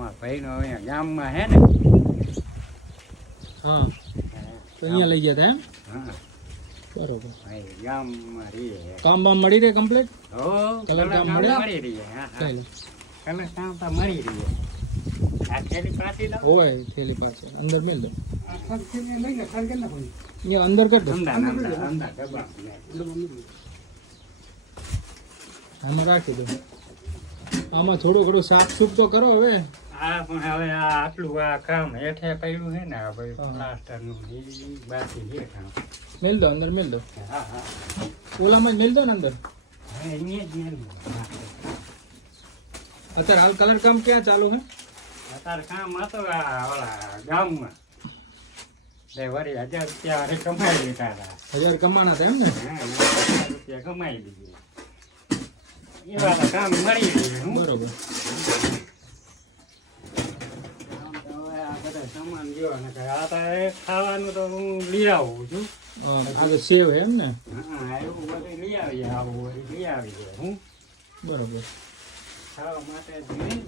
અમારા ભાઈનો અહીંયા ગામમાં હે ને. હા તો અહીંયા લઈ ગયા હતા એમ હા બરોબર ભાઈ ગામમાં રહીએ. કામ બામ મળી રહે કમ્પ્લીટ હો કલર કામ કામ મળે? મળી રહીએ. હા હા ચાલો કલર કામ તો મળી રહીએ. આ થેલી પાછી દો. હોય થેલી પાસે અંદર મેલ દો આ ખર્ચને લઈને ખાલી કરી નાખો. અહીંયા અંદર કરી દો અંદા ડબ્બા. આમાં રાખી દો આમાં થોડું ઘણું સાફ સૂફ તો કરો હવે આ પણ હવે આ આટલું આ કામ હેઠે પડ્યું છે ને આ ભાઈ હા. પ્લાસ્ટરનું ઈ બાકી છે કામ. મેલ દો અંદર મેલ દો હા હા ઓલામાં જ મેલ દો ને અંદર હવે અહીંયા જ મેં અત્યારે હાલ કલર કામ ક્યાં ચાલુ હે અત્યારે કામ હતું આ ઓલા ગામમાં બે વળી 1000 રૂપિયા વળી કમાઈ લીધા હતા. 1000 કમાણા હતા એમ ને હા 1000 રૂપિયા કમાઈ લીધી એવા તો કામ મળી રહ્યું. હું બરોબર કામ તો હવે આ બધા સામાન જો ને કે આ તો એ ખાવાનું તો હું લઈ આવું છું. આ તો સેવ હે એમ ને હા એવું બધું લઈ આવીએ આવું બધું લઈ આવીએ હું બરોબર ખાવા માટે જ નહીં.